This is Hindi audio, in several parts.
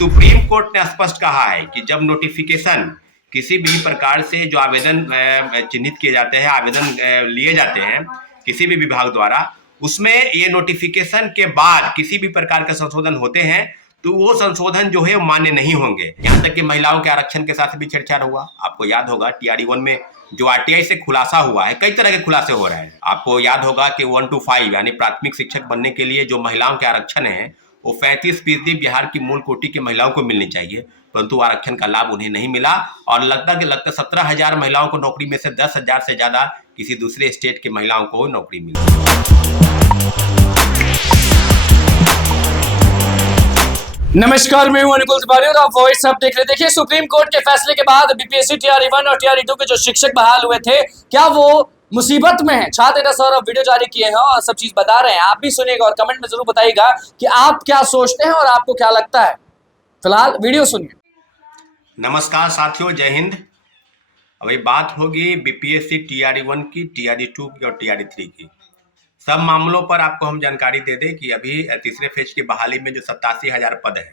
सुप्रीम कोर्ट ने स्पष्ट कहा है कि जब नोटिफिकेशन किसी भी प्रकार से जो आवेदन चिन्हित किए जाते हैं, आवेदन लिए जाते हैं किसी भी विभाग द्वारा, उसमें ये नोटिफिकेशन के बाद किसी भी प्रकार के संशोधन होते हैं तो वो संशोधन जो है मान्य नहीं होंगे। यहाँ तक कि महिलाओं के आरक्षण के साथ भी छेड़छाड़ हुआ। आपको याद होगा TRD1 में जो RTI से खुलासा हुआ है, कई तरह के खुलासे हो रहे हैं। आपको याद होगा कि 1 to 5 यानी प्राथमिक शिक्षक बनने के लिए जो महिलाओं के आरक्षण है वो 35% बिहार की मूल कोटि की महिलाओं को मिलनी चाहिए, परंतु आरक्षण का लाभ उन्हें नहीं मिला और लगता 17,000 महिलाओं को नौकरी में से 10,000 से ज्यादा किसी दूसरे स्टेट की महिलाओं को नौकरी मिली। नमस्कार, मैं हूं अनुकुल तिवारी और आप वॉइस अब देख रहे हैं। देखिए, सुप्रीम कोर्ट के फैसले के बाद बीपीएससी TRD1 और TRD2 के जो शिक्षक बहाल हुए थे, क्या वो मुसीबत में है? छात्र नेता सौरभ वीडियो जारी किए हैं और सब चीज बता रहे हैं। आप भी सुनिएगा और कमेंट में जरूर बताइएगा कि आप क्या सोचते हैं और आपको क्या लगता है। फिलहाल वीडियो सुनिए। नमस्कार साथियों, जय हिंद। अभी बात होगी बीपीएससी TRD1 की, TRD2 की और TRD3 की। सब मामलों पर आपको हम जानकारी दे दें कि अभी तीसरे फेज की बहाली में जो 87,000 पद है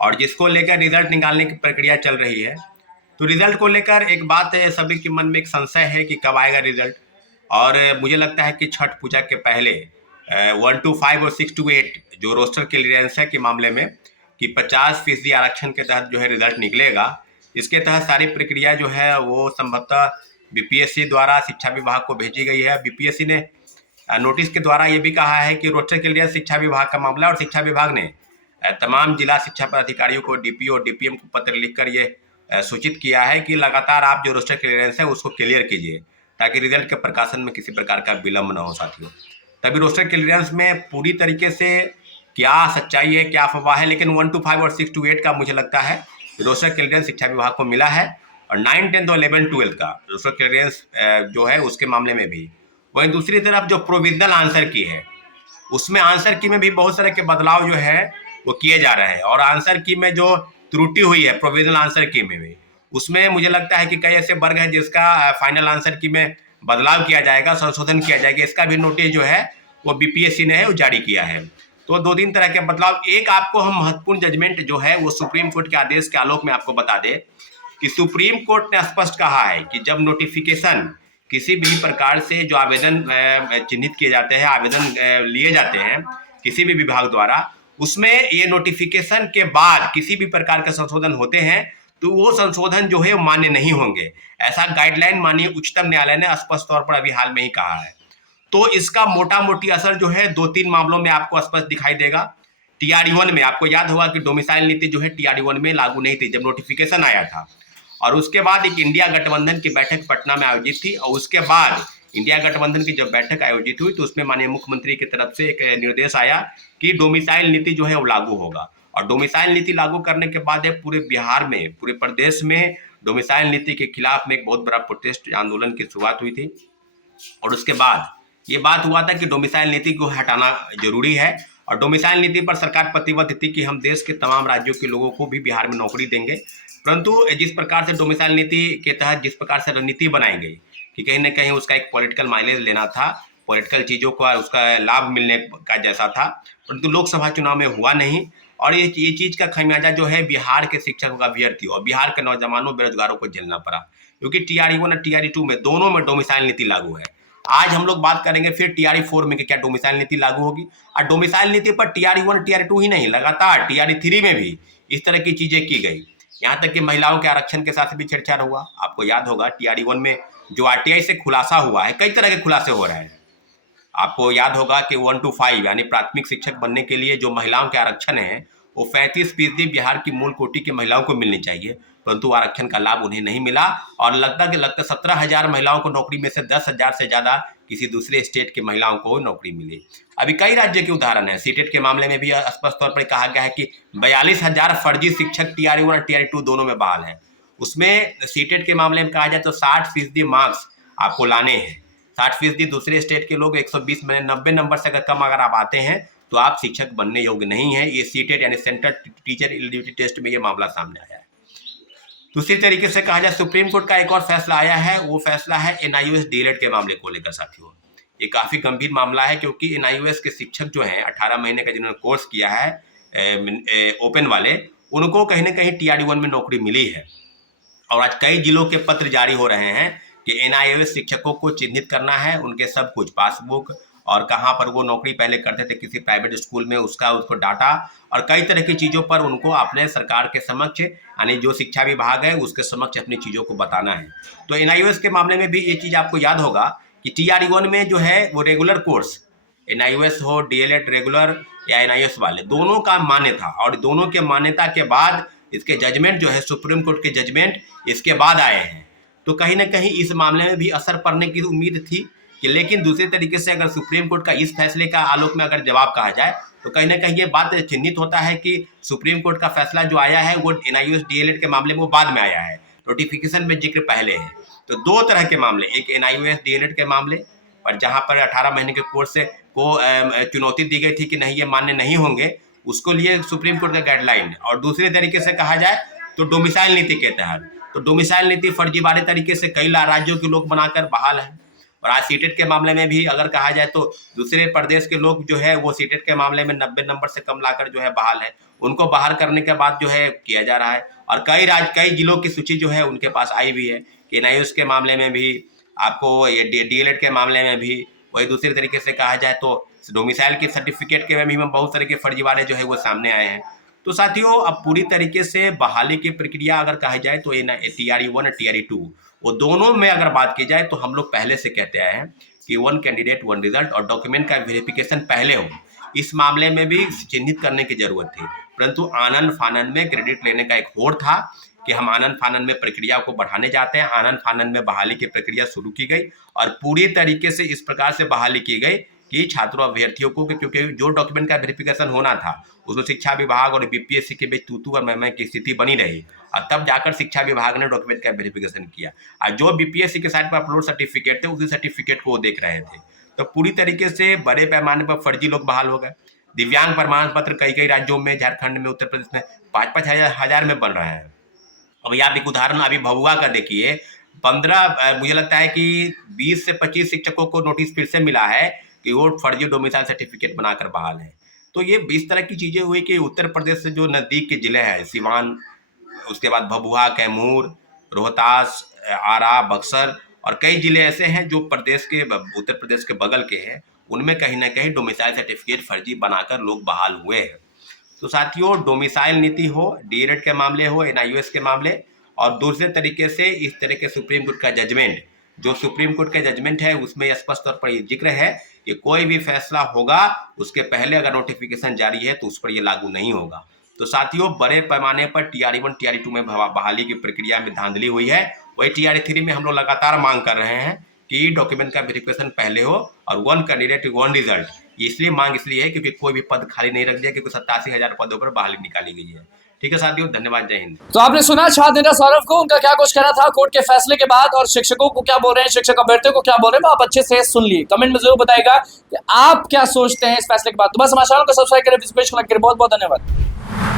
और जिसको लेकर रिजल्ट निकालने की प्रक्रिया चल रही है, तो रिजल्ट को लेकर एक बात है, सभी के मन में एक संशय है कि कब आएगा रिजल्ट। और मुझे लगता है कि छठ पूजा के पहले 1 to 5 और 6 to 8 जो रोस्टर क्लियरेंस है के मामले में कि 50% आरक्षण के तहत जो है रिजल्ट निकलेगा। इसके तहत सारी प्रक्रिया जो है वो संभवतः बीपीएससी द्वारा शिक्षा विभाग को भेजी गई है। बीपीएससी ने नोटिस के द्वारा ये भी कहा है कि रोस्टर क्लियरेंस शिक्षा विभाग का मामला और शिक्षा विभाग ने तमाम जिला शिक्षा पदाधिकारियों को DPO और DPM को पत्र लिखकर ये सूचित किया है कि लगातार आप जो रोस्टर क्लियरेंस है उसको क्लियर कीजिए ताकि रिजल्ट के प्रकाशन में किसी प्रकार का विलंब न हो साथियों। तभी रोस्टर क्लियरेंस में पूरी तरीके से क्या सच्चाई है, क्या अफवाह है, लेकिन 1 to 5 और 6 to 8 का मुझे लगता है रोस्टर क्लियरेंस शिक्षा विभाग को मिला है और 9, 10 और 11, 12 का रोस्टर क्लियरेंस जो है उसके मामले में भी। वहीं दूसरी तरफ जो प्रोविजनल आंसर की है उसमें आंसर की में भी बहुत सारे के बदलाव जो है वो किए जा रहे हैं और आंसर की में जो त्रुटि हुई है प्रोविजनल आंसर की में भी, उसमें मुझे लगता है कि कई ऐसे वर्ग हैं जिसका फाइनल आंसर की में बदलाव किया जाएगा, संशोधन किया जाएगा। इसका भी नोटिस जो है वो बीपीएससी ने है वो जारी किया है। तो 2-3 तरह के बदलाव। एक आपको हम महत्वपूर्ण जजमेंट जो है वो सुप्रीम कोर्ट के आदेश के आलोक में आपको बता दें कि सुप्रीम कोर्ट ने स्पष्ट कहा है कि जब नोटिफिकेशन किसी भी प्रकार से जो आवेदन चिन्हित किए जाते हैं, आवेदन लिए जाते हैं किसी भी विभाग द्वारा, उसमें ये नोटिफिकेशन के बाद किसी भी प्रकार के संशोधन होते हैं तो वो संशोधन जो है मान्य नहीं होंगे। ऐसा गाइडलाइन माननीय उच्चतम न्यायालय ने स्पष्ट तौर पर अभी हाल में ही कहा है। तो इसका मोटा मोटी असर जो है 2-3 मामलों में आपको स्पष्ट दिखाई देगा। TRD1 में आपको याद होगा कि डोमिसाइल नीति जो है TRD1 में लागू नहीं थी जब नोटिफिकेशन आया था, और उसके बाद एक इंडिया गठबंधन की बैठक पटना में आयोजित थी और उसके बाद इंडिया गठबंधन की जब बैठक आयोजित हुई तो उसमें माननीय मुख्यमंत्री की तरफ से एक निर्देश आया कि डोमिसाइल नीति जो है वो लागू होगा। और डोमिसाइल नीति लागू करने के बाद पूरे बिहार में, पूरे प्रदेश में डोमिसाइल नीति के खिलाफ में एक बहुत बड़ा प्रोटेस्ट आंदोलन की शुरुआत हुई थी। और उसके बाद ये बात हुआ था कि डोमिसाइल नीति को हटाना जरूरी है और डोमिसाइल नीति पर सरकार प्रतिबद्ध थी कि हम देश के तमाम राज्यों के लोगों को भी बिहार में नौकरी देंगे। परंतु जिस प्रकार से डोमिसाइल नीति के तहत जिस प्रकार से रणनीति बनाई गई कि कहीं ना कहीं उसका एक पॉलिटिकल माइलेज लेना था, पॉलिटिकल चीज़ों का उसका लाभ मिलने का जैसा था, परंतु लोकसभा चुनाव में हुआ नहीं। और ये चीज़ का खमियाजा जो है बिहार के शिक्षकों का अभ्यर्थी और बिहार के नौजवानों बेरोजगारों को झेलना पड़ा, क्योंकि TRD1 और TRD2 में दोनों में डोमिसाइल नीति लागू है। आज हम लोग बात करेंगे फिर TRD4 में कि क्या डोमिसाइल नीति लागू होगी। और डोमिसाइल नीति पर TRD1 TRD2 ही नहीं, लगातार TRD3 में भी इस तरह की चीज़ें की गई। यहाँ तक कि महिलाओं के आरक्षण के साथ भी छेड़छाड़ हुआ। आपको याद होगा TRD1 में जो RTI से खुलासा हुआ है, कई तरह के खुलासे हो रहे हैं। आपको याद होगा कि 1 to 5 यानी प्राथमिक शिक्षक बनने के लिए जो महिलाओं के आरक्षण है वो 35% बिहार की मूल कोटि की महिलाओं को मिलनी चाहिए, परंतु आरक्षण का लाभ उन्हें नहीं मिला और लगता 17,000 महिलाओं को नौकरी में से 10,000 से ज्यादा किसी दूसरे स्टेट की महिलाओं को नौकरी मिली। अभी कई राज्य के उदाहरण है। सीटेट के मामले में भी स्पष्ट तौर पर कहा गया है कि 42,000 फर्जी शिक्षक TRD1 और TRD2 दोनों में बहाल है। उसमें सीटेट के मामले में कहा जाए तो 60% मार्क्स आपको लाने हैं। 60% दूसरे स्टेट के लोग 120 में 90 नंबर से कम अगर आप आते हैं तो आप शिक्षक बनने योग्य नहीं है। ये सीटेट यानी सेंट्रल टीचर एलिजिबिलिटी टेस्ट में ये मामला सामने आया है। दूसरी तरीके से कहा जाए, सुप्रीम कोर्ट का एक और फैसला आया है, वो फैसला है NIOS DELED के मामले को लेकर साथियों। ये काफी गंभीर मामला है क्योंकि NIOS के शिक्षक जो हैं 18 महीने का जिन्होंने कोर्स किया है ओपन वाले, उनको कहीं ना कहीं TRD1 में नौकरी मिली है। और आज कई जिलों के पत्र जारी हो रहे हैं कि NIOS शिक्षकों को चिन्हित करना है, उनके सब कुछ पासबुक और कहाँ पर वो नौकरी पहले करते थे किसी प्राइवेट स्कूल में, उसको डाटा और कई तरह की चीज़ों पर उनको अपने सरकार के समक्ष यानी जो शिक्षा विभाग है उसके समक्ष अपनी चीज़ों को बताना है। तो NIOS के मामले में भी ये चीज़ आपको याद होगा कि TRD1 में जो है वो रेगुलर कोर्स NIOS हो, DLED रेगुलर या NIOS वाले दोनों का मान्य था और दोनों के मान्यता के बाद इसके जजमेंट जो है सुप्रीम कोर्ट के जजमेंट इसके बाद आए हैं। तो कहीं ना कहीं इस मामले में भी असर पड़ने की उम्मीद थी कि, लेकिन दूसरे तरीके से अगर सुप्रीम कोर्ट का इस फैसले का आलोक में अगर जवाब कहा जाए तो कहीं ना कहीं ये बात चिन्हित होता है कि सुप्रीम कोर्ट का फैसला जो आया है वो NIOS DLED के मामले में वो बाद में आया है, नोटिफिकेशन में जिक्र पहले है। तो दो तरह के मामले, एक NIOS DLED के मामले पर जहाँ पर 18 महीने के कोर्स को चुनौती दी गई थी कि नहीं ये मान्य नहीं होंगे, उसको लिए सुप्रीम कोर्ट का गाइडलाइन, और दूसरे तरीके से कहा जाए तो डोमिसाइल नीति के तहत। तो डोमिसाइल नीति फर्जीवाड़े तरीके से कई राज्यों के लोग बनाकर बहाल है। और आज सीटेट के मामले में भी अगर कहा जाए तो दूसरे प्रदेश के लोग जो है वो सीटेट के मामले में 90 नंबर से कम लाकर जो है बहाल है, उनको बाहर करने के बाद जो है किया जा रहा है। और कई जिलों की सूची जो है उनके पास आई भी है कि NIOS के मामले में भी आपको ये DLED के मामले में भी वही दूसरे तरीके से कहा जाए तो डोमिसाइल के सर्टिफिकेट के में भी बहुत सारे के फर्जीवाड़े जो है वो सामने आए हैं। तो साथियों अब पूरी तरीके से बहाली की प्रक्रिया अगर कहा जाए तो TRD1 और TRD2 वो दोनों में अगर बात की जाए तो हम लोग पहले से कहते आए हैं कि 1 कैंडिडेट 1 रिजल्ट और डॉक्यूमेंट का वेरिफिकेशन पहले हो। इस मामले में भी चिन्हित करने की जरूरत थी, परंतु आनन फानन में क्रेडिट लेने का एक होड़ था कि हम आनन फानन में प्रक्रिया को बढ़ाने जाते हैं। आनन फानन में बहाली की प्रक्रिया शुरू की गई और पूरी तरीके से इस प्रकार से बहाली की गई कि छात्रों अभ्यर्थियों को, क्योंकि जो डॉक्यूमेंट का वेरिफिकेशन होना था उसमें शिक्षा विभाग और BPSC के बीच तू और मैं की स्थिति बनी रही और तब जाकर शिक्षा विभाग ने डॉक्यूमेंट का वेरिफिकेशन किया और जो BPSC के साइट पर अपलोड सर्टिफिकेट थे उसी सर्टिफिकेट को वो देख रहे थे। तो पूरी तरीके से बड़े पैमाने पर फर्जी लोग बहाल हो गए। दिव्यांग प्रमाण पत्र कई राज्यों में, झारखंड में, उत्तर प्रदेश में 5-5 हजार में बन रहे हैं। अब आप एक उदाहरण अभी भभुआ का देखिए, 15 मुझे लगता है कि 20 से 25 शिक्षकों को नोटिस फिर से मिला है कि वो फर्जी डोमिसाइल सर्टिफिकेट बनाकर बहाल है। तो ये 20 तरह की चीज़ें हुई कि उत्तर प्रदेश से जो नज़दीक के जिले हैं, सिवान, उसके बाद भभुआ, कैमूर, रोहतास, आरा, बक्सर और कई जिले ऐसे हैं जो उत्तर प्रदेश के बगल के हैं, उनमें कहीं ना कहीं डोमिसाइल सर्टिफिकेट फर्जी बनाकर लोग बहाल हुए हैं। तो साथियों डोमिसाइल नीति हो, DLED के मामले हो, NIOS के मामले और दूसरे तरीके से इस तरह के सुप्रीम कोर्ट का जजमेंट, जो सुप्रीम कोर्ट का जजमेंट है उसमें स्पष्ट तौर पर ये जिक्र है कि कोई भी फैसला होगा उसके पहले अगर नोटिफिकेशन जारी है तो उस पर ये लागू नहीं होगा। तो साथियों बड़े पैमाने पर TRD1 TRD2 में बहाली की प्रक्रिया में धांधली हुई है। वही TRD3 में हम लोग लगातार मांग कर रहे हैं कि डॉक्यूमेंट का वेरिफिकेशन पहले हो और 1 कैंडिडेट 1 रिजल्ट। इसलिए मांग इसलिए है क्योंकि कोई भी पद खाली नहीं रख दिया, क्योंकि 87,000 पदों पर बहाली निकाली गई है। ठीक है साथियों, धन्यवाद, जय हिंद। तो आपने सुना छात्र नेता सौरभ को, उनका क्या कुछ कहना था कोर्ट के फैसले के बाद और शिक्षकों को क्या बोल रहे हैं, शिक्षक अभ्यर्थियों को क्या बोल रहे हैं, आप अच्छे से सुन लिए। कमेंट में जरूर बताएगा कि आप क्या सोचते हैं इस फैसले के बाद। तो बस समाचारों को सब्सक्राइब करें, बहुत बहुत धन्यवाद।